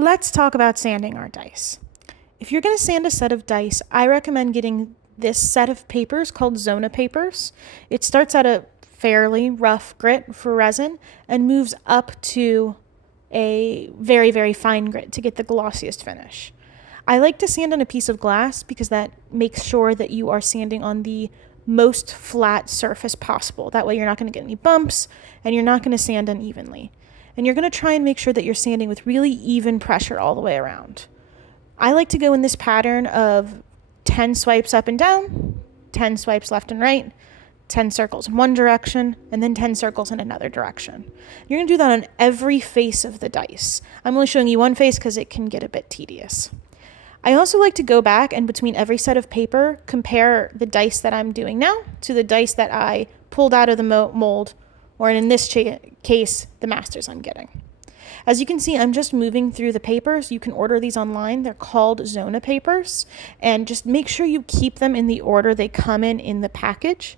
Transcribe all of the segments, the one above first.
Let's talk about sanding our dice. If you're going to sand a set of dice, I recommend getting this set of papers called Zona papers. It starts at a fairly rough grit for resin and moves up to a very, very fine grit to get the glossiest finish. I like to sand on a piece of glass because that makes sure that you are sanding on the most flat surface possible. That way you're not going to get any bumps and you're not going to sand unevenly. And you're going to try and make sure that you're sanding with really even pressure all the way around. I like to go in this pattern of 10 swipes up and down, 10 swipes left and right, 10 circles in one direction, and then 10 circles in another direction. You're going to do that on every face of the dice. I'm only showing you one face because it can get a bit tedious. I also like to go back and between every set of paper, compare the dice that I'm doing now to the dice that I pulled out of the mold, or in this case, the masters I'm getting. As you can see, I'm just moving through the papers. You can order these online. They're called Zona papers. And just make sure you keep them in the order they come in the package,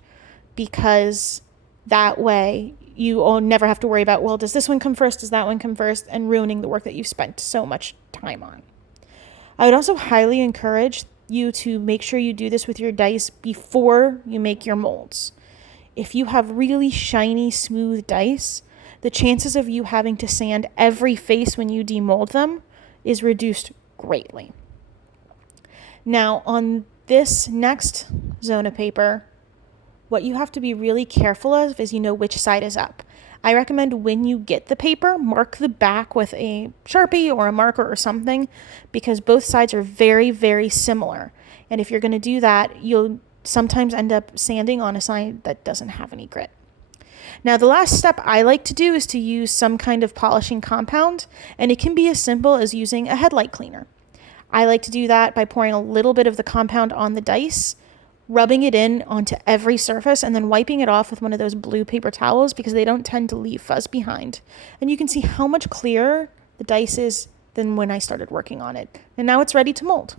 because that way you never have to worry about, well, does this one come first? Does that one come first? And ruining the work that you've spent so much time on. I would also highly encourage you to make sure you do this with your dice before you make your molds. If you have really shiny, smooth dice, the chances of you having to sand every face when you demold them is reduced greatly. Now, on this next Zona paper, what you have to be really careful of is which side is up. I recommend when you get the paper, mark the back with a Sharpie or a marker or something, because both sides are very, very similar. And if you're going to do that, you'll sometimes end up sanding on a side that doesn't have any grit. Now, the last step I like to do is to use some kind of polishing compound, and it can be as simple as using a headlight cleaner. I like to do that by pouring a little bit of the compound on the dice, rubbing it in onto every surface, and then wiping it off with one of those blue paper towels because they don't tend to leave fuzz behind. And you can see how much clearer the dice is than when I started working on it. And now it's ready to mold.